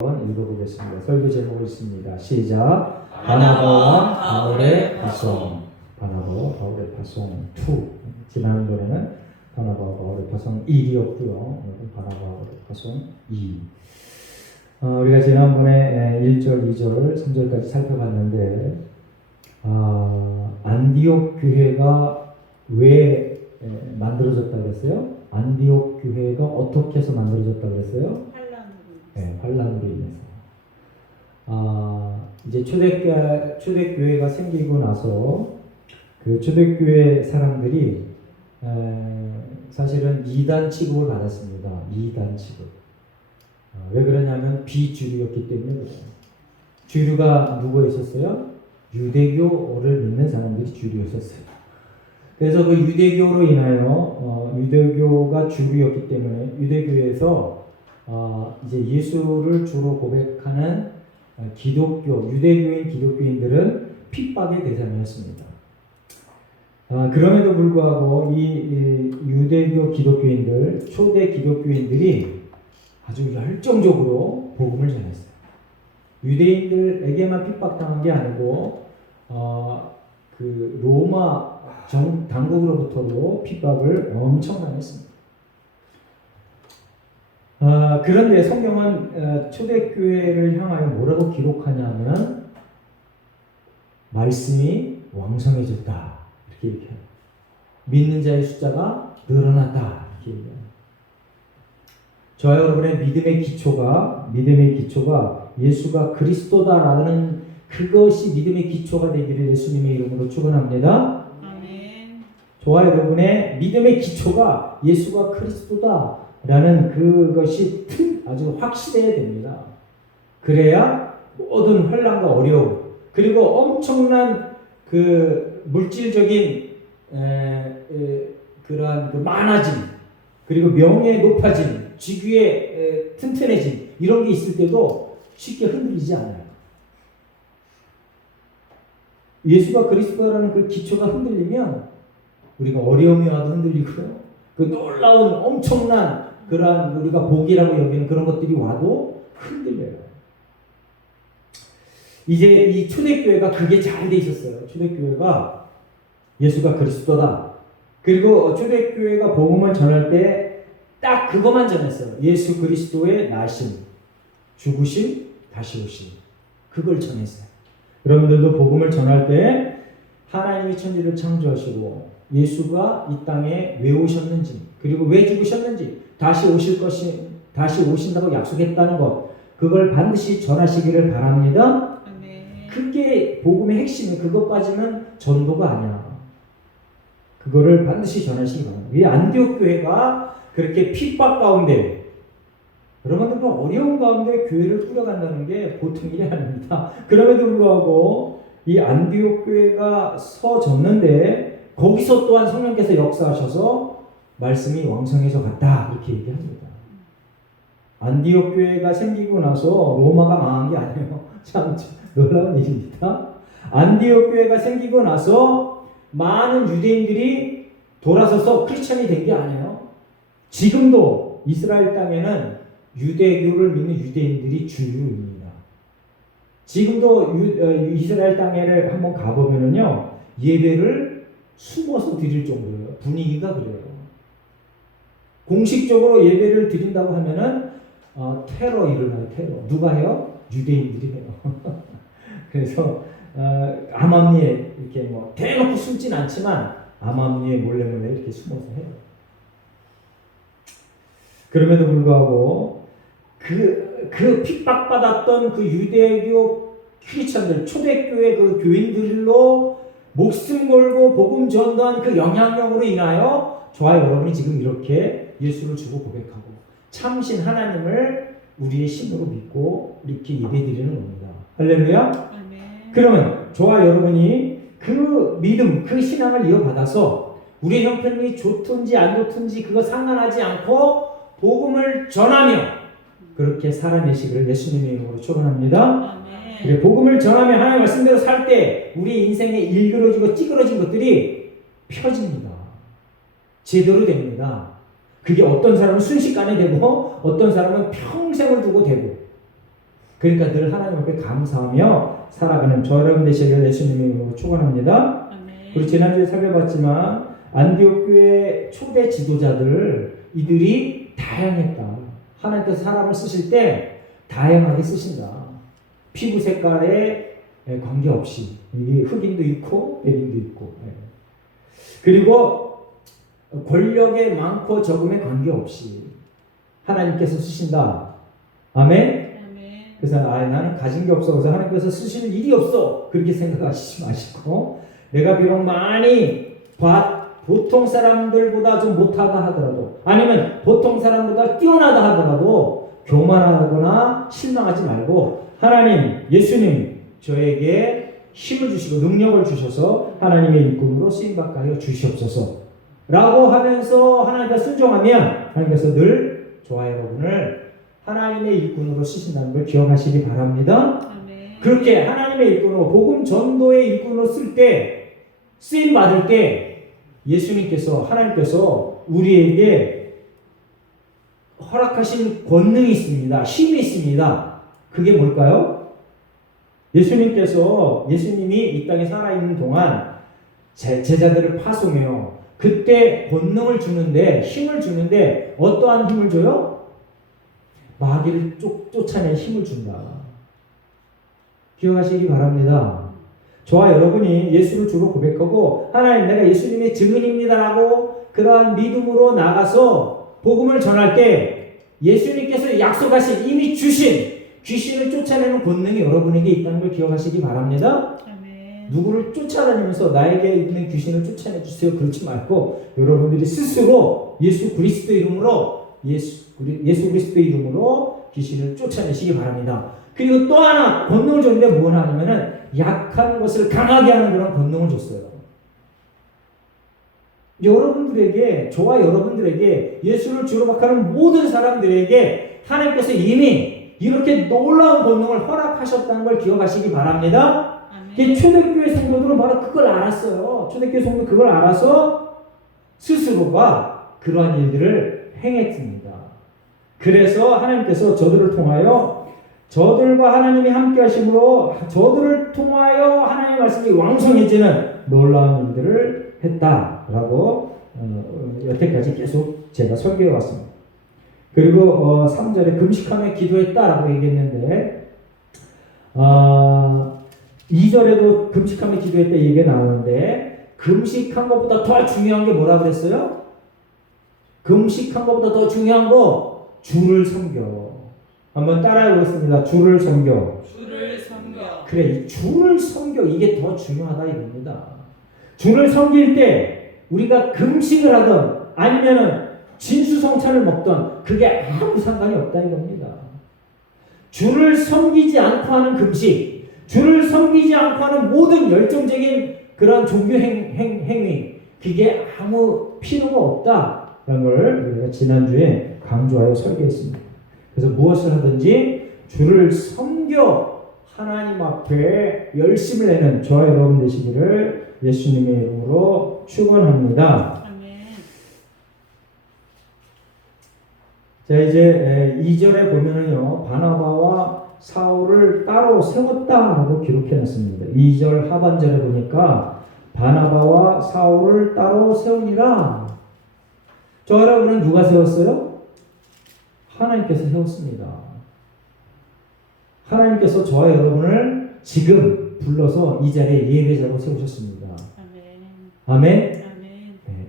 한번 읽어보겠습니다. 설교 제목을 있습니다. 시작. 바나바와 바울의 파송. 바나바와 바울의 파송 2. 지난번에는 바나바와 바울의 파송 1이었고요. 오늘은 바나바와 바울의 파송 2. 우리가 지난번에 1절, 2절, 3절까지 살펴봤는데 안디옥 교회가 왜 만들어졌다고 했어요? 안디옥 교회가 어떻게 해서 만들어졌다고 했어요? 환란으로 인해서. 이제 초대교회가 생기고 나서 그 초대교회 사람들이 사실은 이단 취급을 받았습니다. 이단 취급. 왜 그러냐면 비주류였기 때문에 그래요. 주류가 누구였었어요? 유대교를 믿는 사람들이 주류였었어요. 그래서 그 유대교로 인하여 유대교가 주류였기 때문에 유대교에서 이제 예수를 주로 고백하는 기독교, 유대교인 기독교인들은 핍박의 대상이었습니다. 그럼에도 불구하고 이 유대교 기독교인들, 초대 기독교인들이 아주 열정적으로 복음을 전했어요. 유대인들에게만 핍박당한 게 아니고 그 로마 당국으로부터도 핍박을 엄청 당했습니다. 그런데 성경은 초대교회를 향하여 뭐라고 기록하냐면 말씀이 왕성해졌다 이렇게 얘기해요. 믿는 자의 숫자가 늘어났다 이렇게 얘기해요. 저와 여러분의 믿음의 기초가 예수가 그리스도다라는 그것이 믿음의 기초가 되기를 예수님의 이름으로 축원합니다. 아멘. 저와 여러분의 믿음의 기초가 예수가 그리스도다 라는 그것이 아주 확실해야 됩니다. 그래야 모든 환난과 어려움 그리고 엄청난 그 물질적인 그러한 그 많아짐 그리고 명예의 높아짐 직위의 튼튼해짐 이런 게 있을 때도 쉽게 흔들리지 않아요. 예수가 그리스도라는 그 기초가 흔들리면 우리가 어려움이 와도 흔들리고요. 그 놀라운 엄청난 그러한 우리가 복이라고 여기는 그런 것들이 와도 흔들려요. 이제 이 초대교회가 그게 잘 돼 있었어요. 초대교회가 예수가 그리스도다. 그리고 초대교회가 복음을 전할 때 딱 그것만 전했어요. 예수 그리스도의 나심, 죽으심, 다시 오심. 그걸 전했어요. 여러분들도 복음을 전할 때 하나님이 천지를 창조하시고 예수가 이 땅에 왜 오셨는지 그리고 왜 죽으셨는지 다시 오신다고 약속했다는 것 그걸 반드시 전하시기를 바랍니다. 아멘. 그게 복음의 핵심이에요. 그것 빠지면 전도가 아니야. 그거를 반드시 전하시기 바랍니다. 이 안디옥 교회가 그렇게 핍박 가운데 여러분들 어려운 가운데 교회를 꾸려간다는 게 보통 일이 아닙니다. 그럼에도 불구하고 이 안디옥 교회가 서졌는데 거기서 또한 성령께서 역사하셔서 말씀이 왕성해져 갔다 이렇게 얘기합니다. 안디옥 교회가 생기고 나서 로마가 망한 게 아니에요. 참 놀라운 일입니다. 안디옥 교회가 생기고 나서 많은 유대인들이 돌아서서 크리스천이 된 게 아니에요. 지금도 이스라엘 땅에는 유대교를 믿는 유대인들이 주류입니다. 지금도 이스라엘 땅에를 한번 가보면은요 예배를 숨어서 드릴 정도예요. 분위기가 그래요. 공식적으로 예배를 드린다고 하면은 테러 일어나요. 테러. 누가 해요? 유대인들이 해요. 그래서 암암리에 이렇게 뭐 대놓고 숨진 않지만 암암리에 몰래 이렇게 숨어서 해요. 그럼에도 불구하고 그 핍박받았던 그 유대교 크리스천들 초대교회 그 교인들로 목숨 걸고 복음 전도한 그 영향력으로 인하여 저와 여러분이 지금 이렇게 예수를 주고 고백하고 참신 하나님을 우리의 신으로 믿고 이렇게 예배드리는 겁니다. 할렐루야. 아멘. 그러면 저와 여러분이 그 믿음, 그 신앙을 이어받아서 우리의 형편이 좋든지 안 좋든지 그거 상관하지 않고 복음을 전하며 그렇게 살아내시기를 예수님의 이름으로 축원합니다. 아멘. 그래, 복음을 전하며 하나님 말씀대로 살 때 우리 인생에 일그러지고 찌그러진 것들이 펴집니다. 제대로 됩니다. 그게 어떤 사람은 순식간에 되고 어떤 사람은 평생을 두고 되고 그러니까 늘 하나님 앞에 감사하며 살아가는 저 여러분 되시길 예수님의 이름으로 축원합니다. 우리 지난주에 살펴봤지만 안디옥 교회 초대 지도자들 이들이 다양했다. 하나님께서 사람을 쓰실 때 다양하게 쓰신다. 피부 색깔에 관계없이 이게 흑인도 있고 백인도 있고 그리고 권력에 많고 적음에 관계없이 하나님께서 쓰신다. 아멘. 그래서 나는 가진 게 없어서 하나님께서 쓰시는 일이 없어 그렇게 생각하시지 마시고 내가 비록 많이 보통 사람들보다 좀 못하다 하더라도 아니면 보통 사람보다 뛰어나다 하더라도 교만하거나 실망하지 말고 하나님, 예수님 저에게 힘을 주시고 능력을 주셔서 하나님의 일꾼으로 쓰임받게 하여 주시옵소서 라고 하면서 하나님께 순종하면 하나님께서 늘 저와 여러분을 하나님의 일꾼으로 쓰신다는 걸 기억하시기 바랍니다. 아멘. 그렇게 하나님의 일꾼으로 복음 전도의 일꾼으로 쓸 때 쓰임 받을 때 예수님께서 하나님께서 우리에게 허락하신 권능이 있습니다. 힘이 있습니다. 그게 뭘까요? 예수님이 이 땅에 살아있는 동안 제자들을 파송해요. 그때 권능을 주는데 힘을 주는데 어떠한 힘을 줘요? 마귀를 쫓아낼 힘을 준다. 기억하시기 바랍니다. 저와 여러분이 예수를 주로 고백하고 하나님 내가 예수님의 증인입니다라고 그러한 믿음으로 나가서 복음을 전할 때 예수님께서 약속하신 이미 주신 귀신을 쫓아내는 권능이 여러분에게 있다는 걸 기억하시기 바랍니다. 아멘. 누구를 쫓아다니면서 나에게 있는 귀신을 쫓아내 주세요 그렇지 말고 여러분들이 스스로 예수 그리스도 이름으로 귀신을 쫓아내시기 바랍니다. 그리고 또 하나 권능을 줬는데 뭘 하냐면은 약한 것을 강하게 하는 그런 권능을 줬어요. 여러분들에게 저와 여러분들에게 예수를 주로 박하는 모든 사람들에게 하나님께서 이미 이렇게 놀라운 권능을 허락하셨다는 걸 기억하시기 바랍니다. 초대교회 성도들은 바로 그걸 알았어요. 초대교회 성도 그걸 알아서 스스로가 그러한 일들을 행했습니다. 그래서 하나님께서 저들을 통하여 저들과 하나님이 함께 하심으로 저들을 통하여 하나님의 말씀이 왕성해지는 놀라운 일들을 했다라고 여태까지 계속 제가 설교해 왔습니다. 그리고 3절에 금식하며 기도했다라고 얘기했는데 2절에도 금식하며 기도했다 얘기가 나오는데 금식한 것보다 더 중요한 게 뭐라 그랬어요? 금식한 것보다 더 중요한 거 주를 섬겨. 한번 따라해 보겠습니다. 주를 섬겨. 주를 섬겨. 그래, 이 주를 섬겨 이게 더 중요하다 이겁니다. 주를 섬길 때 우리가 금식을 하든 아니면은 진수성찬을 먹던 그게 아무 상관이 없다 이겁니다. 주를 섬기지 않고 하는 금식, 주를 섬기지 않고 하는 모든 열정적인 그런 종교 행위, 그게 아무 필요가 없다라는 걸 우리가 지난주에 강조하여 설교했습니다. 그래서 무엇을 하든지 주를 섬겨 하나님 앞에 열심을 내는 저와 여러분 되시기를 예수님의 이름으로 축원합니다. 자, 이제 2절에 보면은요, 바나바와 사울을 따로 세웠다라고 기록해놨습니다. 2절 하반절에 보니까 바나바와 사울을 따로 세우니라. 저 여러분은 누가 세웠어요? 하나님께서 세웠습니다. 하나님께서 저와 여러분을 지금 불러서 이 자리에 예배자로 세우셨습니다. 아멘. 아멘. 네,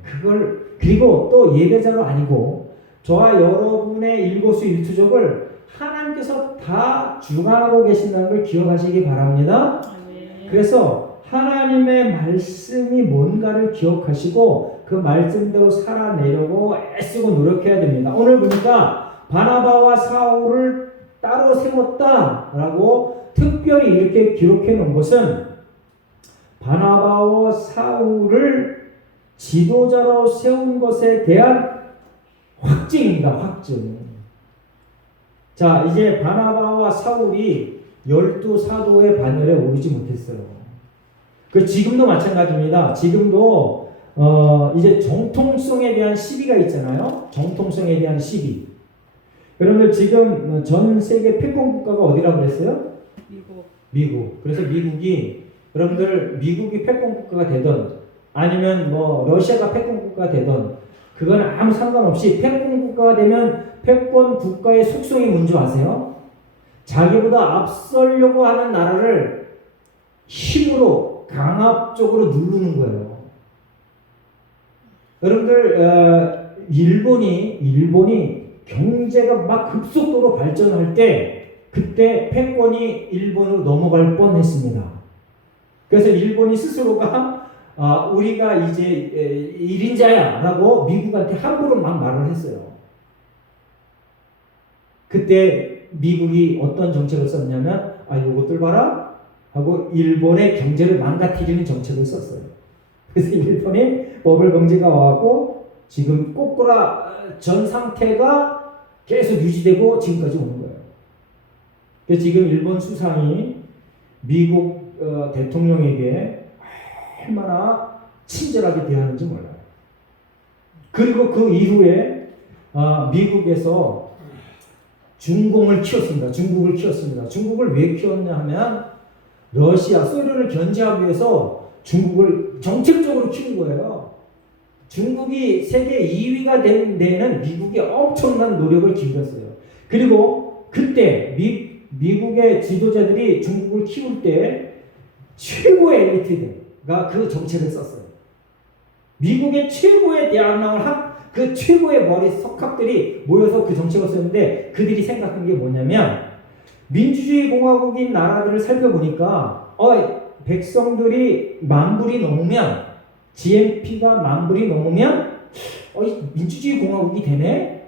그리고 또 예배자로 아니고 저와 여러분의 일거수일투족을 하나님께서 다 주관하고 계신다는 걸 기억하시기 바랍니다. 그래서 하나님의 말씀이 뭔가를 기억하시고 그 말씀대로 살아내려고 애쓰고 노력해야 됩니다. 오늘 보니까 바나바와 사울을 따로 세웠다라고 특별히 이렇게 기록해 놓은 것은 바나바와 사울을 지도자로 세운 것에 대한 확증입니다. 확증. 자, 이제 바나바와 사울이 12사도의 반열에 오르지 못했어요. 지금도 마찬가지입니다. 지금도 이제 정통성에 대한 시비가 있잖아요. 정통성에 대한 시비. 여러분들 지금 전 세계 패권 국가가 어디라고 그랬어요? 미국. 미국. 그래서 미국이 여러분들 미국이 패권 국가가 되던 아니면 뭐 러시아가 패권 국가가 되던 그건 아무 상관없이 패권 국가가 되면 패권 국가의 속성이 뭔지 아세요? 자기보다 앞서려고 하는 나라를 힘으로 강압적으로 누르는 거예요. 여러분들 일본이 경제가 막 급속도로 발전할 때 그때 패권이 일본으로 넘어갈 뻔했습니다. 그래서 일본이 스스로가 우리가 이제 1인자야 라고 미국한테 함부로 막 말을 했어요. 그때 미국이 어떤 정책을 썼냐면 요것들 봐라 하고 일본의 경제를 망가뜨리는 정책을 썼어요. 그래서 일본이 버블 경제가 와갖고 지금 꼬꾸라 전 상태가 계속 유지되고 지금까지 오는 거예요. 그래서 지금 일본 수상이 미국 대통령에게 얼마나 친절하게 대하는지 몰라요. 그리고 그 이후에 미국에서 중공을 키웠습니다. 중국을 키웠습니다. 중국을 왜 키웠냐 하면 러시아, 소련을 견제하기 위해서 중국을 정책적으로 키운 거예요. 중국이 세계 2위가 된 데에는 미국이 엄청난 노력을 기울였어요. 그리고 그때 미국의 지도자들이 중국을 키울 때 최고의 엘리트가 그 정책을 썼어요. 미국의 최고의 대학 나온 그 최고의 머리 석학들이 모여서 그 정책을 썼는데 그들이 생각한 게 뭐냐면 민주주의 공화국인 나라들을 살펴보니까 백성들이 10,000불이 넘으면 GNP가 10,000불이 넘으면 민주주의 공화국이 되네?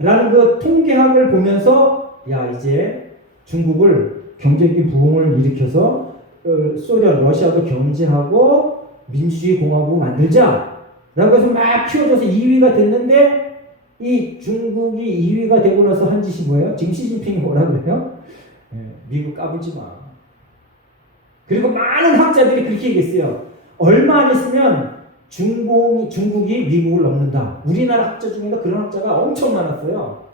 라는 그 통계학을 보면서 이제 중국을 경제적인 부흥을 일으켜서 소련, 러시아도 견제하고 민주주의 공화국 만들자 라고 해서 막 키워줘서 2위가 됐는데 이 중국이 2위가 되고 나서 한 짓이 뭐예요? 지금 시진핑이 뭐라 그래요? 미국 까불지 마. 그리고 많은 학자들이 그렇게 얘기했어요. 얼마 안 있으면 중국이 미국을 넘는다. 우리나라 학자 중에도 그런 학자가 엄청 많았어요.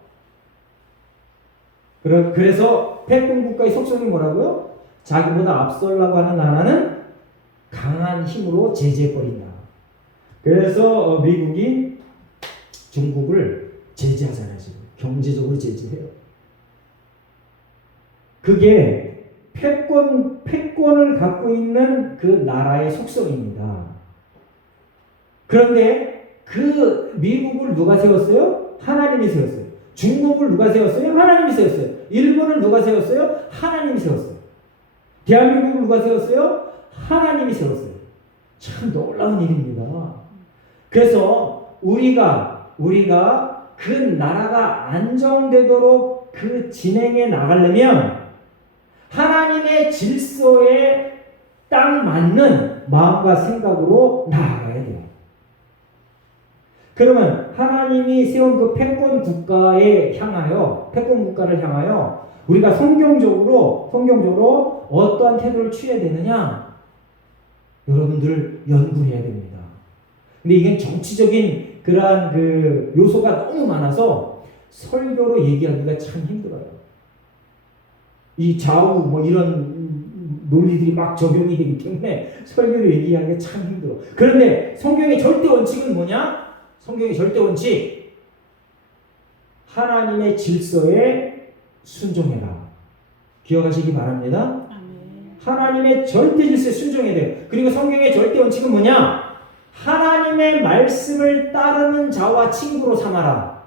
그래서 패권 국가의 속성이 뭐라고요? 자기보다 앞서려고 하는 나라는 강한 힘으로 제재해버린다. 그래서 미국이 중국을 제재하잖아요. 지금 경제적으로 제재해요. 그게 패권을 갖고 있는 그 나라의 속성입니다. 그런데 그 미국을 누가 세웠어요? 하나님이 세웠어요. 중국을 누가 세웠어요? 하나님이 세웠어요. 일본을 누가 세웠어요? 하나님이 세웠어요. 대한민국을 누가 세웠어요? 하나님이 세웠어요. 참 놀라운 일입니다. 그래서 우리가 그 나라가 안정되도록 그 진행해 나가려면 하나님의 질서에 딱 맞는 마음과 생각으로 나아가야 돼요. 그러면 하나님이 세운 그 패권 국가를 향하여 우리가 성경적으로 어떠한 태도를 취해야 되느냐? 여러분들 연구해야 됩니다. 근데 이게 정치적인 그러한 그 요소가 너무 많아서 설교로 얘기하기가 참 힘들어요. 이 좌우 이런 논리들이 막 적용이 되기 때문에 설교로 얘기하기가 참 힘들어. 그런데 성경의 절대 원칙은 뭐냐? 성경의 절대 원칙. 하나님의 질서에 순종해라. 기억하시기 바랍니다. 하나님의 절대 질서에 순종해야 돼요. 그리고 성경의 절대 원칙은 뭐냐? 하나님의 말씀을 따르는 자와 친구로 삼아라.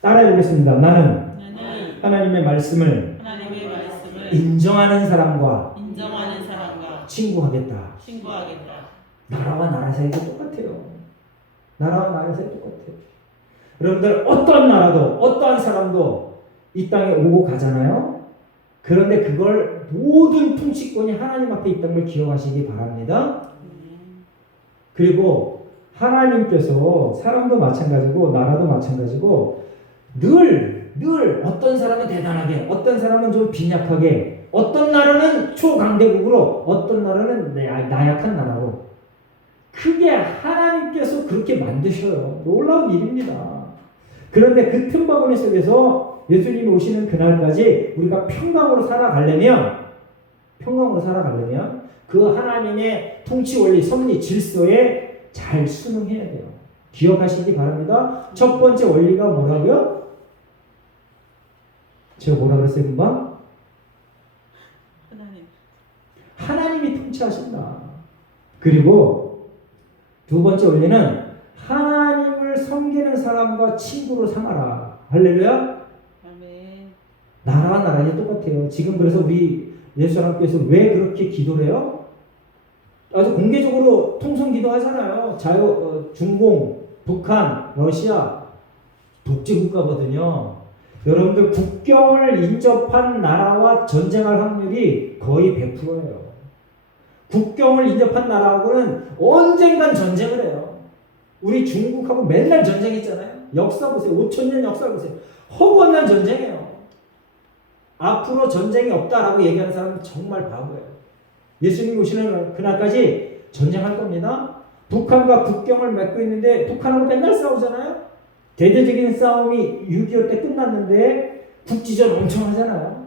따라해 보겠습니다. 나는 하나님의 말씀을 인정하는 사람과 친구하겠다. 나라와 나라 사이도 똑같아요. 여러분들 어떤 나라도 어떠한 사람도 이 땅에 오고 가잖아요. 그런데 그걸 모든 통치권이 하나님 앞에 있다는 걸 기억하시기 바랍니다. 그리고 하나님께서 사람도 마찬가지고 나라도 마찬가지고 늘 어떤 사람은 대단하게, 어떤 사람은 좀 빈약하게, 어떤 나라는 초강대국으로, 어떤 나라는 나약한 나라로. 그게 하나님께서 그렇게 만드셔요. 놀라운 일입니다. 그런데 그 틈바구니 속에서 예수님이 오시는 그날까지 우리가 평강으로 살아가려면 그 하나님의 통치 원리, 섭리, 질서에 잘 순응해야 돼요. 기억하시기 바랍니다. 첫 번째 원리가 뭐라고요? 제가 뭐라 그랬어요, 금방? 하나님이 통치하신다. 그리고 두 번째 원리는 하나님을 섬기는 사람과 친구로 삼아라. 할렐루야? 아멘. 나라와 나라니 똑같아요. 지금 그래서 우리 예수님께서 왜 그렇게 기도를 해요? 아주 공개적으로 통성 기도하잖아요. 중공, 북한, 러시아 독재 국가거든요. 여러분들 국경을 인접한 나라와 전쟁할 확률이 거의 100%예요. 국경을 인접한 나라하고는 언젠간 전쟁을 해요. 우리 중국하고 맨날 전쟁했잖아요. 역사 보세요. 5000년 역사 보세요. 허구한 전쟁이에요. 앞으로 전쟁이 없다라고 얘기하는 사람은 정말 바보예요. 예수님이 오시는 그날까지 전쟁할 겁니다. 북한과 국경을 맺고 있는데 북한하고 맨날 싸우잖아요. 대대적인 싸움이 6.25 때 끝났는데 국지전 엄청 하잖아요.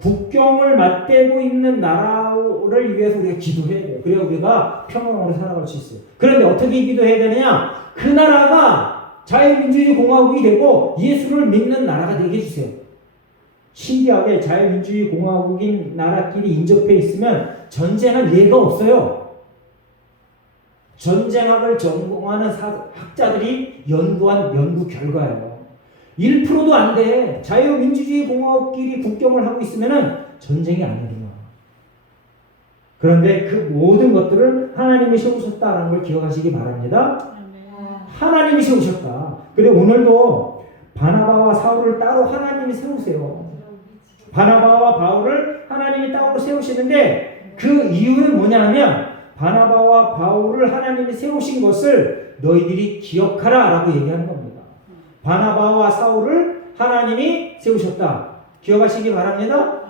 국경을 맞대고 있는 나라를 위해서 우리가 기도해야 돼요. 그래야 우리가 평화로 살아갈 수 있어요. 그런데 어떻게 기도해야 되느냐? 그 나라가 자유민주주의 공화국이 되고 예수를 믿는 나라가 되게 해주세요. 신기하게 자유민주주의 공화국인 나라끼리 인접해 있으면 전쟁할 예가 없어요. 전쟁학을 전공하는 학자들이 연구한 연구 결과예요. 1%도 안 돼. 자유민주주의 공화국끼리 국경을 하고 있으면 전쟁이 안 일어나. 그런데 그 모든 것들을 하나님이 세우셨다라는 걸 기억하시기 바랍니다. 하나님이 세우셨다. 그리고 오늘도 바나바와 사울을 따로 하나님이 세우세요. 바나바와 바울을 하나님이 따로 세우시는데 그 이유는 뭐냐면 바나바와 바울을 하나님이 세우신 것을 너희들이 기억하라 라고 얘기하는 겁니다. 바나바와 사울을 하나님이 세우셨다. 기억하시기 바랍니다.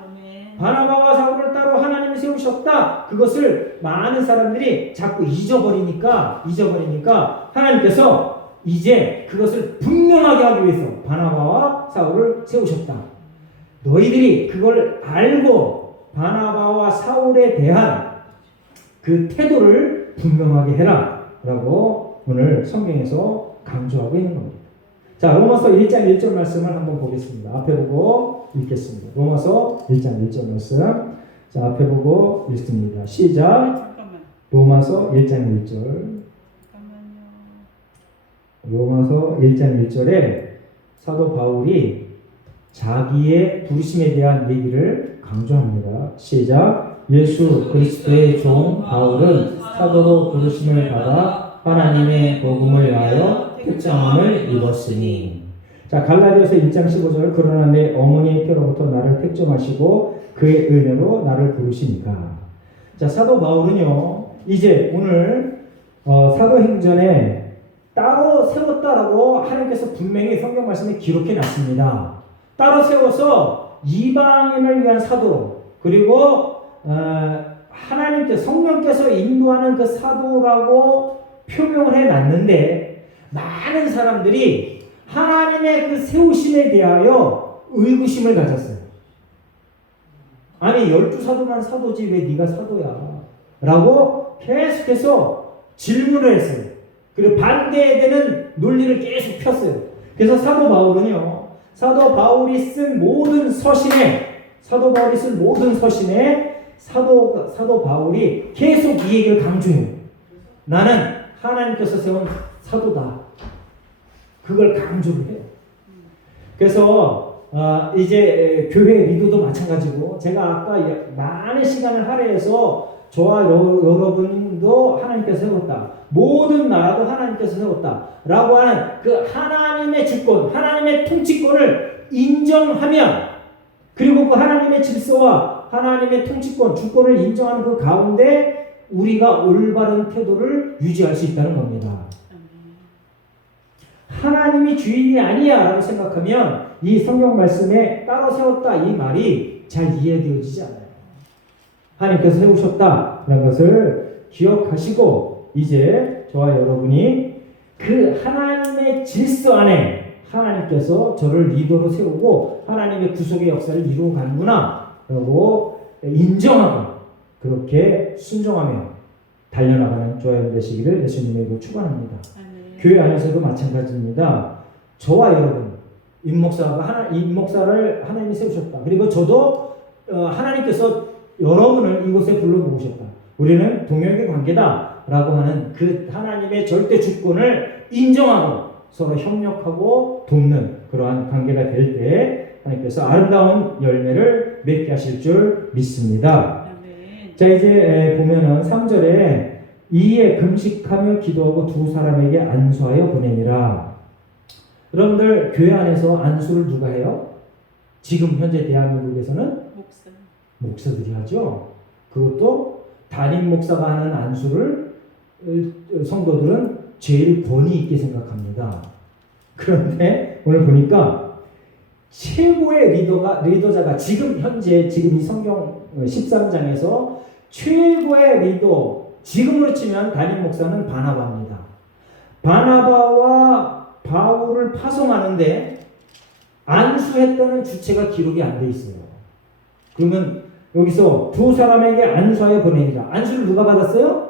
바나바와 사울을 따로 하나님이 세우셨다. 그것을 많은 사람들이 자꾸 잊어버리니까 하나님께서 이제 그것을 분명하게 하기 위해서 바나바와 사울을 세우셨다. 너희들이 그걸 알고 바나바와 사울에 대한 그 태도를 분명하게 해라 라고 오늘 성경에서 강조하고 있는 겁니다. 자, 로마서 1장 1절 말씀을 한번 보겠습니다. 앞에 보고 읽겠습니다. 로마서 1장 1절 말씀. 자, 앞에 보고 읽습니다. 시작. 로마서 1장 1절. 로마서 1장 1절에 사도 바울이 자기의 부르심에 대한 얘기를 강조합니다. 시작. 예수 그리스도의 종 바울은 사도로 부르심을 받아 하나님의 복음을 위하여 택정함을 입었으니. 자, 갈라디아서 1장 15절. 그러나 내 어머니의 뼈로부터 나를 택정하시고 그의 은혜로 나를 부르시니까. 자, 사도 바울은요 이제 오늘 사도행전에 따로 세웠다라고 하나님께서 분명히 성경 말씀에 기록해 놨습니다. 따로 세워서 이방인을 위한 사도, 그리고 하나님께서 성령께서 인도하는 그 사도라고 표명을 해놨는데 많은 사람들이 하나님의 그 세우심에 대하여 의구심을 가졌어요. 아니 12사도만 사도지 왜 네가 사도야? 라고 계속해서 질문을 했어요. 그리고 반대되는 논리를 계속 폈어요. 그래서 사도 바울이 쓴 모든 서신에 사도 바울이 계속 이 얘기를 강조해요. 나는 하나님께서 세운 사도다. 그걸 강조를 해요. 그래서 이제 교회 리더도 마찬가지고 제가 아까 많은 시간을 할애해서 저와 여러분도 하나님께서 세웠다. 모든 나라도 하나님께서 세웠다. 라고 하는 그 하나님의 주권, 하나님의 통치권을 인정하면, 그리고 그 하나님의 질서와 하나님의 통치권, 주권을 인정하는 그 가운데 우리가 올바른 태도를 유지할 수 있다는 겁니다. 하나님이 주인이 아니야 라고 생각하면 이 성경 말씀에 따로 세웠다 이 말이 잘 이해되어지지 않아요. 하나님께서 세우셨다라는 것을 기억하시고 이제 저와 여러분이 그 하나님의 질서 안에 하나님께서 저를 리더로 세우고 하나님의 구속의 역사를 이루어 가는구나 라고 인정하고 그렇게 순종하며 달려나가는 저와 여러분 되시기를 예수님의 이름으로 축원합니다. 교회 안에서도 마찬가지입니다. 저와 여러분 임목사를 하나님이 세우셨다. 그리고 저도 하나님께서 여러분을 이곳에 불러 모으셨다. 우리는 동역의 관계다 라고 하는 그 하나님의 절대 주권을 인정하고 서로 협력하고 돕는 그러한 관계가 될 때 하나님께서 아름다운 열매를 맺게 하실 줄 믿습니다. 자, 이제 보면은 3절에 이에 금식하며 기도하고 두 사람에게 안수하여 보내니라. 여러분들 교회 안에서 안수를 누가 해요? 지금 현재 대한민국에서는 목사들이 하죠. 그것도 담임 목사가 하는 안수를 성도들은 제일 권위 있게 생각합니다. 그런데 오늘 보니까 최고의 리더자가 지금 현재 이 성경 13장에서 최고의 리더, 지금으로 치면 담임 목사는 바나바입니다. 바나바와 바울을 파송하는데 안수했다는 주체가 기록이 안 돼 있어요. 그러면 여기서 두 사람에게 안수하여 보내니라. 안수를 누가 받았어요?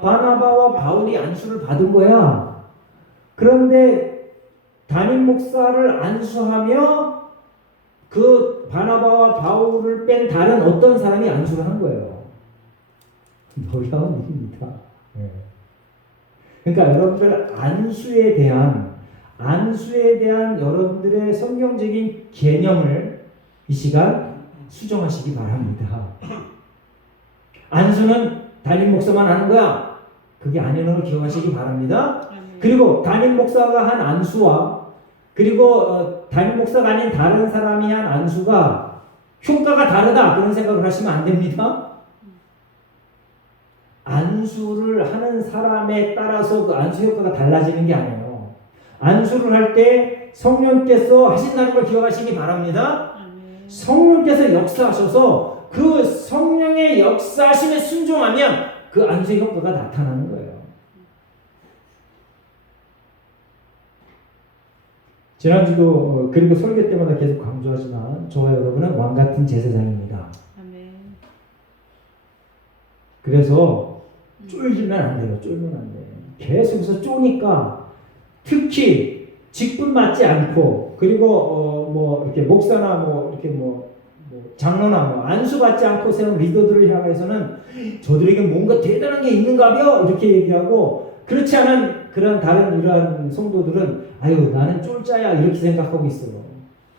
바나바와 바울이 안수를 받은 거야. 그런데 담임 목사를 안수하며 그 바나바와 바울을 뺀 다른 어떤 사람이 안수를 한 거예요. 놀라운 일입니다. 네. 그러니까 여러분들 안수에 대한 여러분들의 성경적인 개념을 이 시간 수정하시기 바랍니다. 안수는 담임 목사만 하는 거야. 그게 아니라는 걸 기억하시기 바랍니다. 그리고 담임 목사가 한 안수와 그리고 담임 목사가 아닌 다른 사람이 한 안수가 효과가 다르다 그런 생각을 하시면 안 됩니다. 안수를 하는 사람에 따라서 그 안수 효과가 달라지는 게 아니에요. 안수를 할 때 성령께서 하신다는 걸 기억하시기 바랍니다. 성령께서 역사하셔서 그 성령의 역사하심에 순종하면 그 안수의 효과가 나타나는 거예요. 지난주도 그리고 설교 때마다 계속 강조하지만 저와 여러분은 왕같은 제사장입니다. 그래서 쫄면 안 돼요. 쫄면 안 돼요. 계속해서 쪼니까 특히 직분 맞지 않고 그리고 이렇게 목사나 이렇게 장로나 안수 받지 않고 세운 리더들을 향해서는 저들에게 뭔가 대단한 게 있는가벼 이렇게 얘기하고 그렇지 않은 그런 다른 이러한 성도들은 아유 나는 쫄자야 이렇게 생각하고 있어요.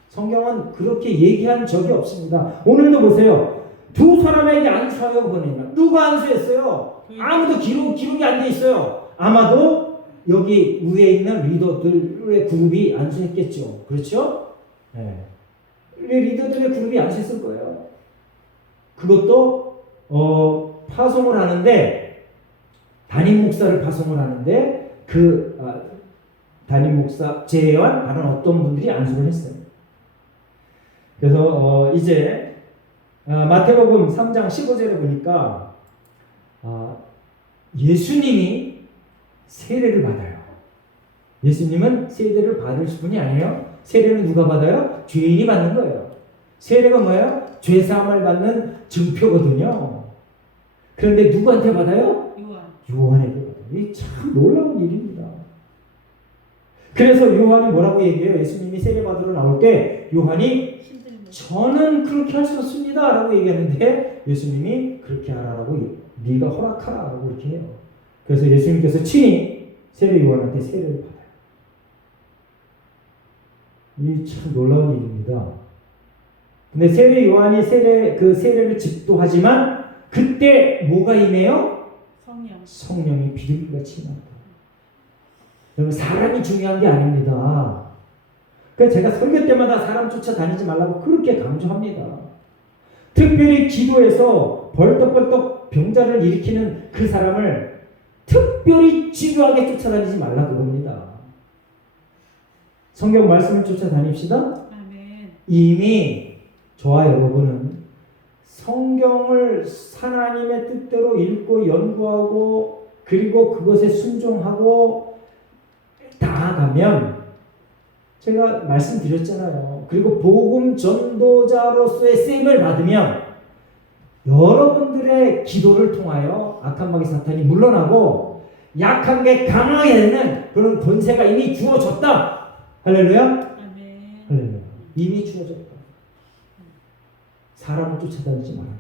성경은 그렇게 얘기한 적이 없습니다. 오늘도 보세요. 두 사람에게 안수하여 보내니라. 누가 안수했어요? 아무도 기록이 안 돼 있어요. 아마도 여기 위에 있는 리더들의 그룹이 안수했겠죠. 그렇죠? 네. 리더들의 그룹이 안수했을 거예요. 그것도 파송을 하는데 담임 목사를 파송을 하는데 담임 목사 제외한 다른 어떤 분들이 안수를 했어요. 그래서 이제 마태복음 3장 15절에 보니까 예수님이 세례를 받아요. 예수님은 세례를 받을 분이 아니에요. 세례는 누가 받아요? 죄인이 받는 거예요. 세례가 뭐예요? 죄사함을 받는 증표거든요. 그런데 누구한테 받아요? 요한에게 받아요. 이게 참 놀라운 일입니다. 그래서 요한이 뭐라고 얘기해요? 예수님이 세례 받으러 나올 때 요한이 저는 그렇게 할 수 없습니다 라고 얘기하는데 예수님이 그렇게 하라고 네가 허락하라 라고 이렇게 해요. 그래서 예수님께서 친히 세례 요한한테 세례를 받아요. 이 참 놀라운 일입니다. 근데 세례 요한이 세례를 집도하지만 그때 뭐가 임해요? 성령이 비둘기같이 임한다. 여러분 사람이 중요한 게 아닙니다. 그래서 제가 설교 때마다 사람 쫓아다니지 말라고 그렇게 강조합니다. 특별히 기도해서 벌떡벌떡 병자를 일으키는 그 사람을 특별히 집요하게 쫓아다니지 말라 그겁니다. 성경 말씀을 쫓아다닙시다. 아멘. 이미 저와 여러분은 성경을 하나님의 뜻대로 읽고 연구하고 그리고 그것에 순종하고 나아가면 제가 말씀드렸잖아요. 그리고 복음 전도자로서의 쓰임을 받으면 여러분들의 기도를 통하여 악한 마귀 사탄이 물러나고 약한 게 강하게 되는 그런 권세가 이미 주어졌다. 할렐루야. 아멘. 할렐루야. 이미 주어졌다. 사람을 쫓아다니지 말아라.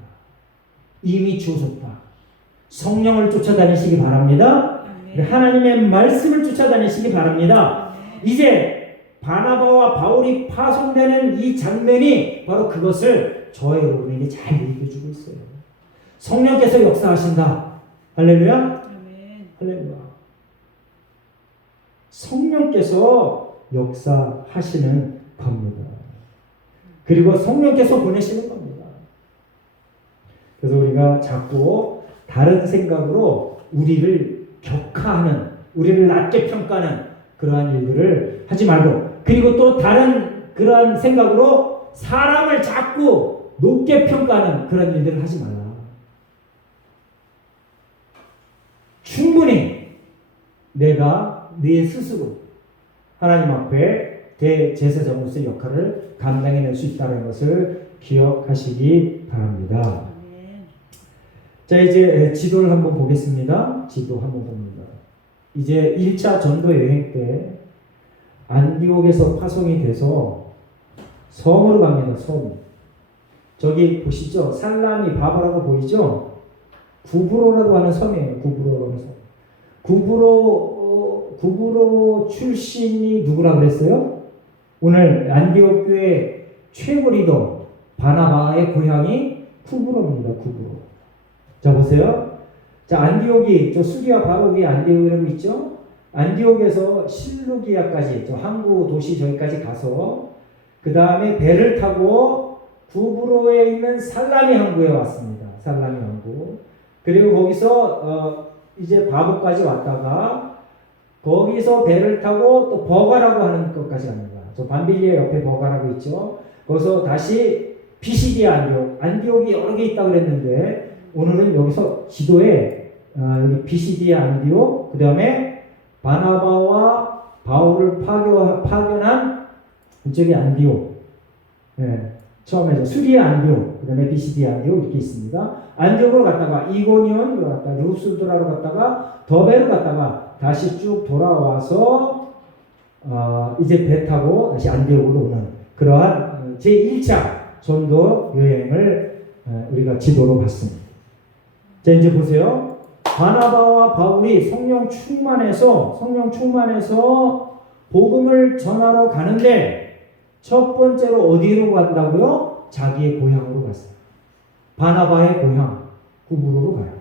이미 주어졌다. 성령을 쫓아다니시기 바랍니다. 아멘. 하나님의 말씀을 쫓아다니시기 바랍니다. 아멘. 이제 바나바와 바울이 파송되는 이 장면이 바로 그것을 저와 여러분에게 잘 얘기해주고 있어요. 성령께서 역사하신다. 할렐루야. 아멘. 할렐루야. 성령께서 역사하시는 겁니다. 그리고 성령께서 보내시는 겁니다. 그래서 우리가 자꾸 다른 생각으로 우리를 격하하는, 우리를 낮게 평가하는 그러한 일들을 하지 말고, 그리고 또 다른 그러한 생각으로 사람을 자꾸 높게 평가하는 그런 일들을 하지 말라. 충분히 내가 네 스스로 하나님 앞에 대제사장으로서의 역할을 감당해낼 수 있다는 것을 기억하시기 바랍니다. 아멘. 자, 이제 지도를 한번 보겠습니다. 지도 한번 봅니다. 이제 1차 전도 여행 때 안디옥에서 파송이 돼서 섬으로 갑니다. 섬. 저기 보시죠. 살라미 바바라고 보이죠? 구브로라고 하는 섬이에요. 구브로라고 하는 섬. 구브로 출신이 누구라 그랬어요? 오늘 안디옥 교회 최고 리더 바나바의 고향이 구브로입니다. 구브로. 자, 보세요. 자, 안디옥이 저 수리아 바로 위에 안디옥이라고 있죠? 안디옥에서 실루기아까지 저 항구 도시 저기까지 가서 그 다음에 배를 타고 구브로에 있는 살라미 항구에 왔습니다. 살라미 항구. 그리고 거기서 이제 바보까지 왔다가 거기서 배를 타고 또 버가라고 하는 것까지 갑니다. 저 밤빌리아 옆에 버가라고 있죠. 거기서 다시 피시디아 안디옥이 여러 개 있다고 그랬는데 오늘은 여기서 지도에 여기 피시디아 안디옥, 그 다음에 바나바와 바울을 파견한 이쪽이 안디옥. 네. 처음에 수리아 안디옥, 그 다음에 피시디아 안디옥 이렇게 있습니다. 안디옥으로 갔다가 이고니온으로 갔다가 루스드라로 갔다가 더베로 갔다가 다시 쭉 돌아와서 이제 배 타고 다시 안디옥으로 오는 그러한 제1차 전도 여행을 우리가 지도로 봤습니다. 자, 이제 보세요. 바나바와 바울이 성령 충만해서 복음을 전하러 가는데 첫 번째로 어디로 간다고요? 자기의 고향으로 갔어요. 바나바의 고향 구브로로 가요.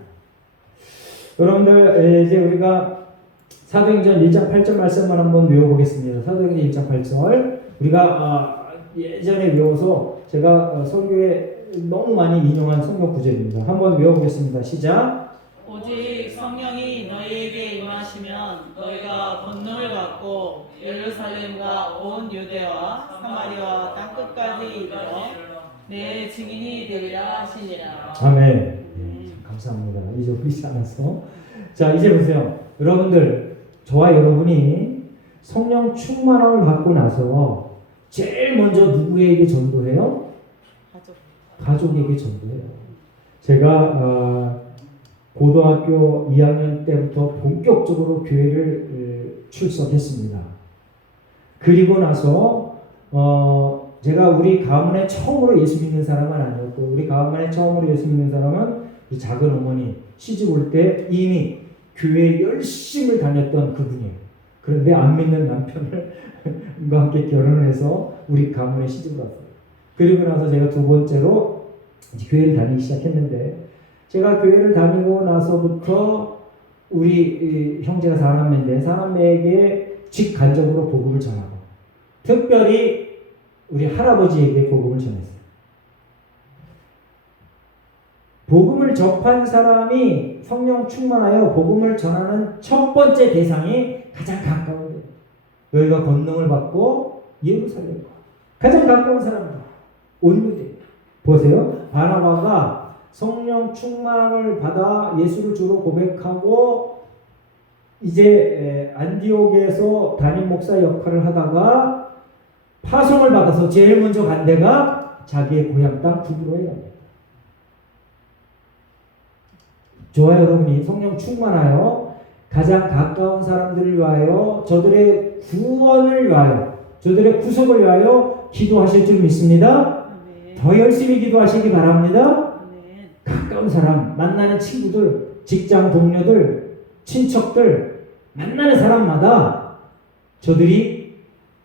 여러분들 이제 우리가 사도행전 1장 8절 말씀만 한번 외워보겠습니다. 사도행전 1장 8절 우리가 예전에 외워서 제가 설교에 너무 많이 인용한 성경 구절입니다. 한번 외워보겠습니다. 시작. 오직 성령이 너희에게 임하시면 너희가 권능을 받고 예루살렘과 온 유대와 사마리아 땅끝까지 이르러 내 증인이 되리라 하시니라. 아멘. 감사합니다. 잊어버리지 않아서. 자, 이제 보세요. 여러분들, 저와 여러분이 성령 충만함을 받고 나서 제일 먼저 누구에게 전도해요? 가족에게 전도해요. 제가 고등학교 2학년 때부터 본격적으로 교회를 출석했습니다. 그리고 나서 제가 우리 가문에 처음으로 예수 믿는 사람은 아니었고, 우리 가문에 처음으로 예수 믿는 사람은 이 작은 어머니 시집 올 때 이미 교회에 열심을 다녔던 그분이에요. 그런데 안 믿는 남편과 함께 결혼을 해서 우리 가문에 시집을 왔어요. 그리고 나서 제가 두 번째로 이제 교회를 다니기 시작했는데, 제가 교회를 다니고 나서부터 우리 형제가 사남매에게 직간접으로 복음을 전하고, 특별히 우리 할아버지에게 복음을 전했어요. 복음을 접한 사람이 성령 충만하여 복음을 전하는 첫 번째 대상이 가장 가까운 데요. 너희가 권능을 받고 예루살렘과 가장 가까운 사람이다. 온 유대. 보세요. 바나바가 성령 충만을 받아 예수를 주로 고백하고 이제 안디옥에서 담임 목사 역할을 하다가 파송을 받아서 제일 먼저 간 데가 자기의 고향 땅 두부로에 갑니다. 좋아요, 여러분이 성령 충만하여 가장 가까운 사람들을 위하여 저들의 구원을 위하여 저들의 구속을 위하여 기도하실 줄 믿습니다. 아멘. 더 열심히 기도하시기 바랍니다. 아멘. 가까운 사람, 만나는 친구들, 직장 동료들, 친척들, 만나는 사람마다 저들이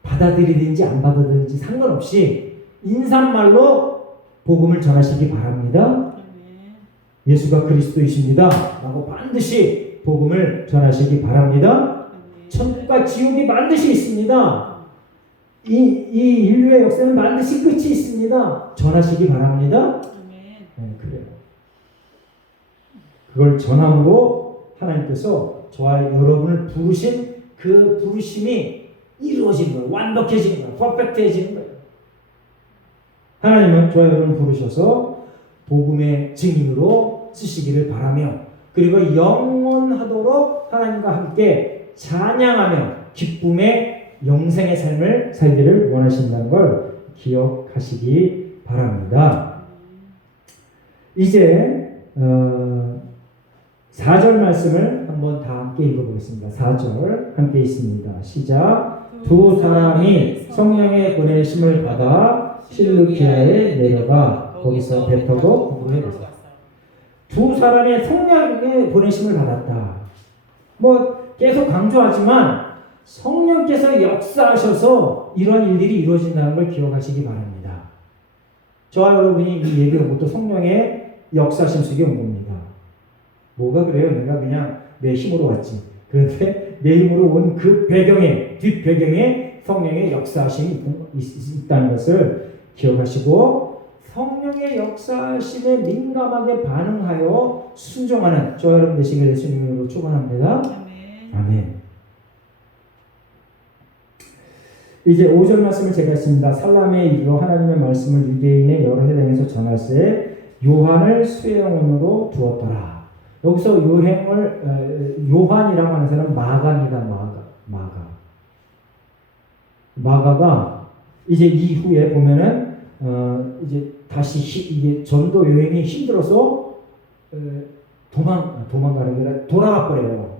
받아들이든지 안 받아들이든지 상관없이 인사말로 복음을 전하시기 바랍니다. 아멘. 예수가 그리스도이십니다 라고 반드시 복음을 전하시기 바랍니다. 아멘. 천국과 지옥이 반드시 있습니다. 이 인류의 역사는 반드시 끝이 있습니다. 전하시기 바랍니다. 아멘. 네, 그래요. 그걸 전함으로 하나님께서 저와 여러분을 부르신 그 부르심이 이루어지는 거예요. 완벽해지는 거예요. 퍼펙트해지는 거예요. 하나님은 저와 여러분을 부르셔서 복음의 증인으로 쓰시기를 바라며 그리고 영원하도록 하나님과 함께 찬양하며 기쁨의 영생의 삶을 살기를 원하신다는 걸 기억하시기 바랍니다. 이제 4절 말씀을 한번 다 함께 읽어보겠습니다. 4절 함께 있습니다. 시작. 두 사람이 성령의 보내심을 받아 실루키아에 내려가 거기서 베터고 공부해 보자. 두 사람의 성령의 보내심을 받았다. 뭐 계속 강조하지만 성령께서 역사하셔서 이런 일들이 이루어진다는 걸 기억하시기 바랍니다. 저와 여러분이 이 예배 온 것도 성령의 역사하심 속에 온 겁니다. 뭐가 그래요? 내가 그냥 내 힘으로 왔지. 그런데 내 힘으로 온 그 배경에, 뒷배경에 성령의 역사하심이 있다는 것을 기억하시고 성령의 역사하심에 민감하게 반응하여 순종하는 저와 여러분 되시길 예수님으로 축원합니다. 아멘. 아멘. 이제 5절 말씀을 제가 했습니다. 살람에 이르러 하나님의 말씀을 유대인의 여러 회당에서 전할세 요한을 수행원으로 두었더라. 여기서 요한이라고 하는 사람은 마가입니다. 마가가 이제 이후에 보면은 이제 다시 이게 전도 여행이 힘들어서 도망가는 게 아니라 돌아가 버려요.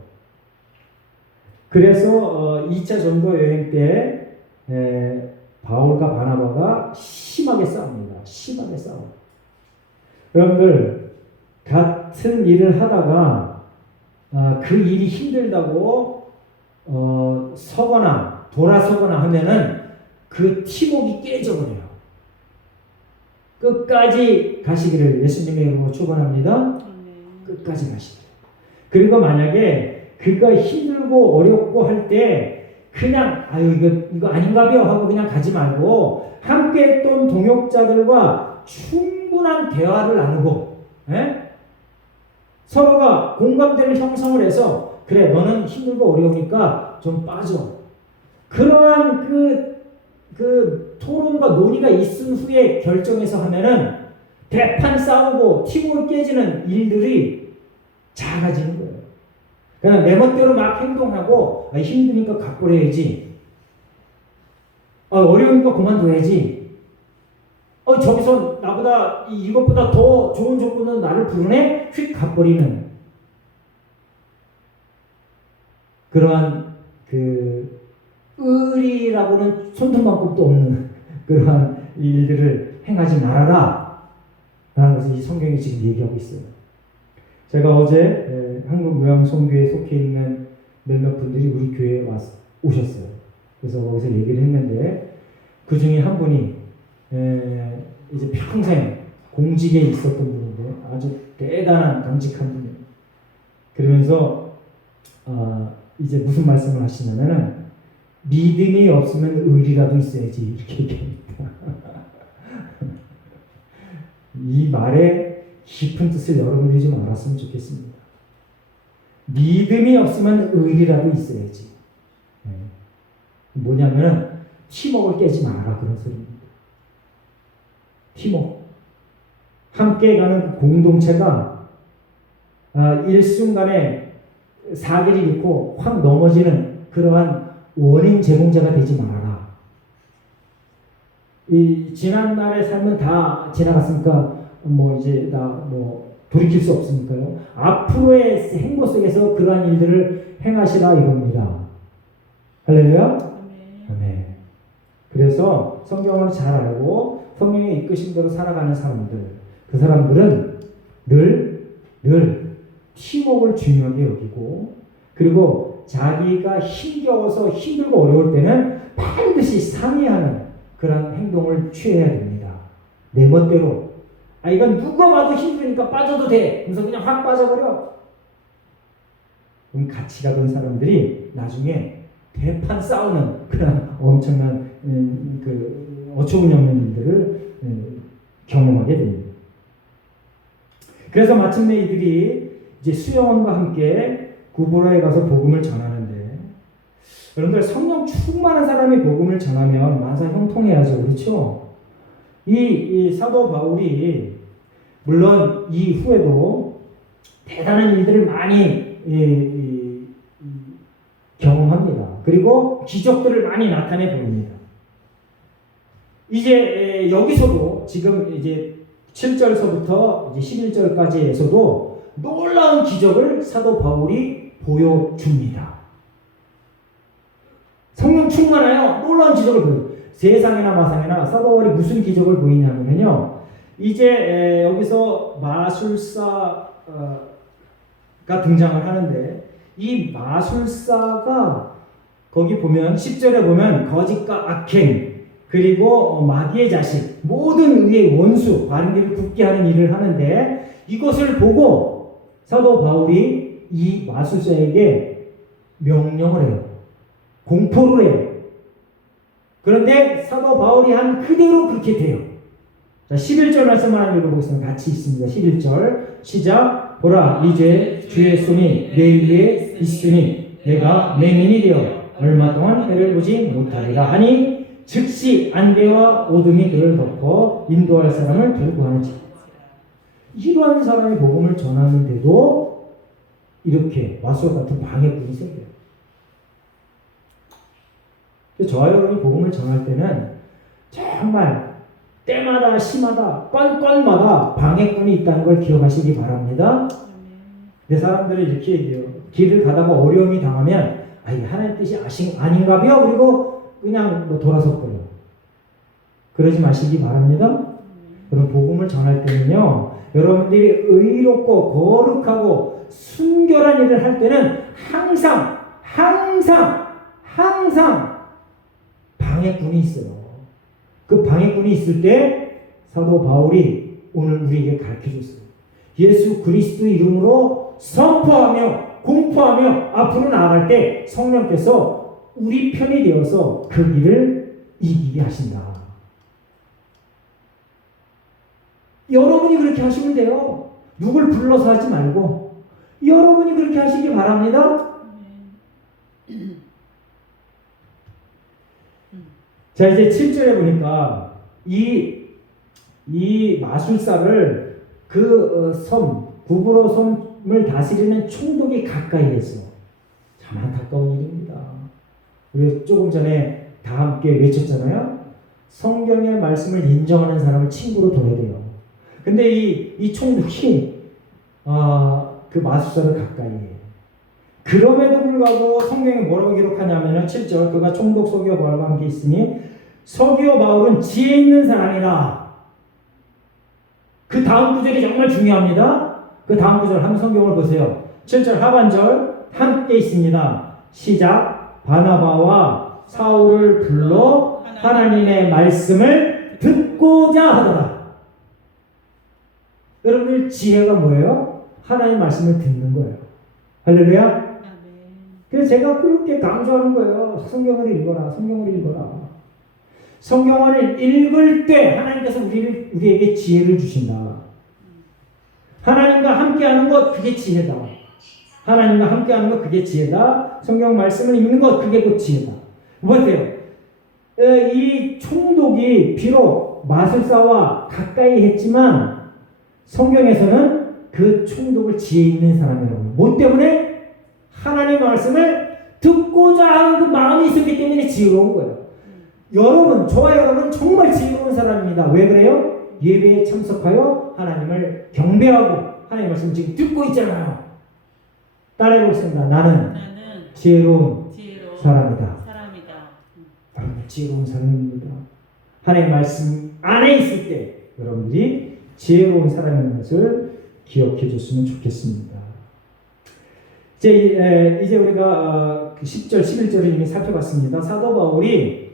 그래서 2차 전도 여행 때 바울과 바나바가 심하게 싸웁니다. 심하게 싸워. 여러분들 같은 일을 하다가 그 일이 힘들다고 서거나 돌아서거나 하면은 그 팀워크가 깨져버려요. 끝까지 가시기를 예수님의 이름으로 축원합니다. 끝까지 가시기를. 그리고 만약에 그가 힘들고 어렵고 할 때 그냥 아유 이거 아닌가벼 하고 그냥 가지 말고 함께 했던 동역자들과 충분한 대화를 나누고 서로가 공감대를 형성을 해서 그래 너는 힘들고 어려우니까 좀 빠져. 그러한 그 토론과 논의가 있은 후에 결정해서 하면은 대판 싸우고 팀워크 깨지는 일들이 작아지는 거예요. 그냥 내 멋대로 막 행동하고 힘드니까 가버려야지. 어려우니까 그만둬야지. 저기서 나보다 이것보다 더 좋은 조건으로 나를 부르네? 휙 가버리는 그러한 그 의리라고는 손톱만큼도 없는 그러한 일들을 행하지 말아라 라는 것을 이 성경이 지금 얘기하고 있어요. 제가 어제 한국무양성교회에 속해 있는 몇몇 분들이 우리 교회에 오셨어요. 그래서 거기서 얘기를 했는데 그 중에 한 분이 이제 평생 공직에 있었던 분인데 아주 대단한 강직한 분이에요. 그러면서 이제 무슨 말씀을 하시냐면은 믿음이 없으면 의리라도 있어야지 이렇게 얘기합니다. 이 말의 깊은 뜻을 여러분들이 좀 알았으면 좋겠습니다. 믿음이 없으면 의리라도 있어야지. 뭐냐면은 팀워크를 깨지 마라 그런 소리입니다. 팀워크. 함께 가는 그 공동체가 일순간에 사기를 잃고 확 넘어지는 그러한 원인 제공자가 되지 말아라. 이 지난 날의 삶은 다 지나갔으니까 뭐 이제 나 뭐 돌이킬 수 없으니까요. 앞으로의 행보 속에서 그러한 일들을 행하시라 이겁니다. 할렐루야. 아멘. 아멘. 그래서 성경을 잘 알고 성령의 이끄신 대로 살아가는 사람들, 그 사람들은 늘 팀워크를 중요하게 여기고, 그리고 자기가 힘겨워서 힘들고 어려울 때는 반드시 상의하는 그런 행동을 취해야 됩니다. 내 멋대로 이건 누가 봐도 힘드니까 빠져도 돼. 그래서 그냥 확 빠져버려. 그럼 같이 가던 사람들이 나중에 대판 싸우는 그런 엄청난 그 어처구니없는 일들을 경험하게 됩니다. 그래서 마침내 이들이 이제 수영원과 함께 구브로에 가서 복음을 전하는데, 여러분들 성령 충만한 사람이 복음을 전하면 만사 형통해야죠. 그렇죠? 이 사도 바울이 물론 이후에도 대단한 일들을 많이 경험합니다. 그리고 기적들을 많이 나타내 보입니다. 이제 여기서도 지금 이제 7절서부터 이제 11절까지에서도 놀라운 기적을 사도 바울이 보여줍니다. 성령 충만하여 놀라운 기적을 보여요. 세상에나 마상에나 사도 바울이 무슨 기적을 보이냐면요. 이제 여기서 마술사가 등장을 하는데, 이 마술사가 거기 보면 10절에 보면 거짓과 악행 그리고 마귀의 자식 모든 의의 원수 바른길을 굳게 하는 일을 하는데, 이것을 보고 사도 바울이 이 마술사에게 명령을 해요. 공포를 해요. 그런데 사도 바울이 한 그대로 그렇게 돼요. 자, 11절 말씀을 한번 읽어보겠습니다. 같이 있습니다. 11절 시작. 보라, 이제 주의 손이 내 위에 있으니 내가 맹인이 되어 얼마 동안 해를 보지 못하리라 하니, 즉시 안개와 오둠이 그를 덮어 인도할 사람을 두고 하는지. 이러한 사람이 복음을 전하는데도 이렇게 마술과 같은 방해꾼이 생겨요. 저와 여러분이 복음을 전할 때는 정말 때마다 시마다 건건마다 방해꾼이 있다는 걸 기억하시기 바랍니다. 내 사람들이 이렇게 얘기해요. 길을 가다가 어려움이 당하면 이게 하나님 뜻이 아닌가벼? 그리고 그냥 뭐 돌아서 버려. 그러지 마시기 바랍니다. 여러분 복음을 전할 때는요, 여러분들이 의롭고 거룩하고 순결한 일을 할 때는 항상 방해꾼이 있어요. 그 방해꾼이 있을 때 사도 바울이 오늘 우리에게 가르쳐줬어요. 예수 그리스도 이름으로 선포하며 공포하며 앞으로 나아갈 때 성령께서 우리 편이 되어서 그 길을 이기게 하신다. 여러분이 그렇게 하시면 돼요. 누굴 불러서 하지 말고 여러분이 그렇게 하시기 바랍니다. 자, 이제 7절에 보니까 이 마술사를 그 구브로 섬을 다스리는 총독이 가까이 했어. 참 안타까운 일입니다. 우리 조금 전에 다 함께 외쳤잖아요. 성경의 말씀을 인정하는 사람을 친구로 둬야 돼요. 근데 이 총독이 그 마술사를 가까이 해요. 그럼에도 불구하고 성경에 뭐라고 기록하냐면은 7절, 그가 총독 서기오 바울과 함께 있으니 서기오 바울은 지혜 있는 사람이라. 그 다음 구절이 정말 중요합니다. 그 다음 구절 한번 성경을 보세요. 7절 하반절 함께 있습니다. 시작. 바나바와 사울을 불러 하나님의 말씀을 듣고자 하더라. 여러분들 지혜가 뭐예요? 하나님의 말씀을 듣는 거예요. 할렐루야. 그래서 제가 그렇게 강조하는 거예요. 성경을 읽어라. 성경을 읽을 때 하나님께서 우리에게 지혜를 주신다. 하나님과 함께하는 것, 그게 지혜다. 하나님과 함께하는 것, 그게 지혜다. 성경 말씀을 읽는 것, 그게 곧 지혜다. 보세요. 이 총독이 비록 마술사와 가까이 했지만 성경에서는 그 총독을 지혜 있는 사람이라고. 뭐 때문에? 하나님의 말씀을 듣고자 하는 그 마음이 있었기 때문에 지혜로운 거예요. 여러분, 저와 여러분 정말 지혜로운 사람입니다. 왜 그래요? 예배에 참석하여 하나님을 경배하고 하나님의 말씀 지금 듣고 있잖아요. 따라해보겠습니다. 나는 나는 지혜로운 지혜로운 사람이다. 사람이다. 여러분 지혜로운 사람입니다. 하나님의 말씀 안에 있을 때 여러분들이 지혜로운 사람인 것을 기억해 줬으면 좋겠습니다. 이제 우리가 10절, 11절을 이미 살펴봤습니다. 사도 바울이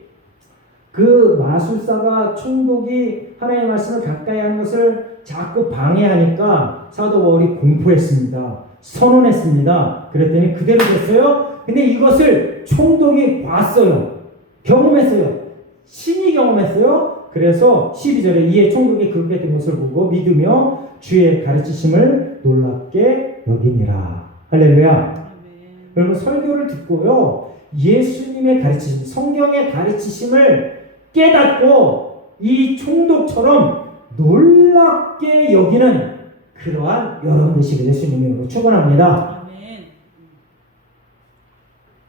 그 마술사가 총독이 하나님의 말씀을 가까이 하는 것을 자꾸 방해하니까 사도 바울이 공포했습니다. 선언했습니다. 그랬더니 그대로 됐어요. 근데 이것을 총독이 봤어요. 경험했어요. 신이 경험했어요. 그래서 12절에 이에 총독이 그렇게 된 것을 보고 믿으며 주의 가르치심을 놀랍게 여기니라. 할렐루야. 아멘. 여러분 설교를 듣고요. 예수님의 가르치심, 성경의 가르치심을 깨닫고 이 총독처럼 놀랍게 여기는 그러한 여러분 되시길 예수님의 이름으로 축원합니다. 아멘.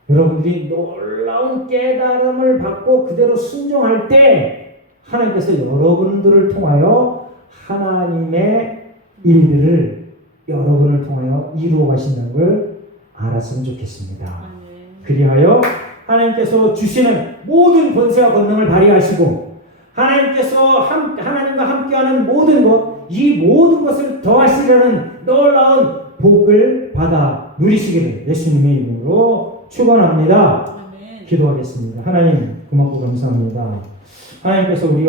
여러분들이 놀라운 깨달음을 받고 그대로 순종할 때 하나님께서 여러분들을 통하여 하나님의 일들을 여러분을 통하여 이루어 가신다는 걸 알았으면 좋겠습니다. 아멘. 그리하여 하나님께서 주시는 모든 권세와 권능을 발휘하시고 하나님께서 하나님과 함께하는 모든 것, 이 모든 것을 더하시려는 놀라운 복을 받아 누리시기를 예수님의 이름으로 축원합니다. 아멘. 기도하겠습니다. 하나님 고맙고 감사합니다. 하나님께서 우리